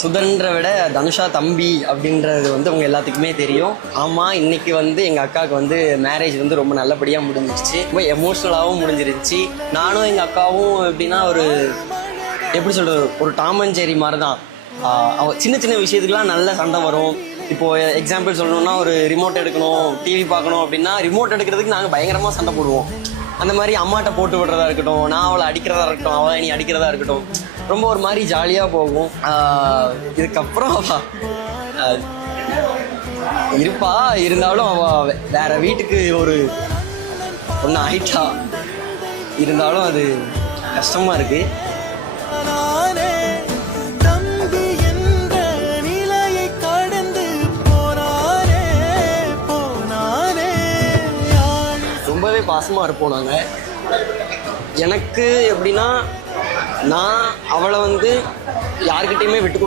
சுதன்ற விட தனுஷா தம்பி அப்படின்றது வந்து உங்க எல்லாத்துக்குமே தெரியும். ஆமாம், இன்னைக்கு வந்து எங்கள் அக்காவுக்கு வந்து மேரேஜ் வந்து ரொம்ப நல்லபடியாக முடிஞ்சிருச்சு. ரொம்ப எமோஷ்னலாகவும் முடிஞ்சிருச்சு. நானும் எங்கள் அக்காவும் எப்படின்னா எப்படி சொல்கிறது, ஒரு டாம் அண்ட் ஜெர்ரி மாதிரி தான். சின்ன சின்ன விஷயத்துக்குலாம் நல்ல சண்டை வரும். இப்போது எக்ஸாம்பிள் சொல்லணும்னா, ஒரு ரிமோட் எடுக்கணும், டிவி பார்க்கணும் அப்படின்னா ரிமோட் எடுக்கிறதுக்கு நாங்கள் பயங்கரமாக சண்டை போடுவோம். அந்த மாதிரி அம்மாட்ட போட்டு விடுறதா இருக்கட்டும், நான் அவளை அடிக்கிறதா இருக்கட்டும், அவளை நீ அடிக்கிறதா இருக்கட்டும், ரொம்ப ஒரு மாதிரி ஜாலியாக போகும். இதுக்கப்புறம் இருப்பா, இருந்தாலும் அவள் வேற வீட்டுக்கு ஒரு ஒன்று ஆயிட்டா, இருந்தாலும் அது கஷ்டமாக இருக்குது. ரொம்பவே பாசமாக இருப்போம் நாங்கள். எனக்கு எப்படின்னா, நான் அவளை வந்து யார்கிட்டையுமே விட்டு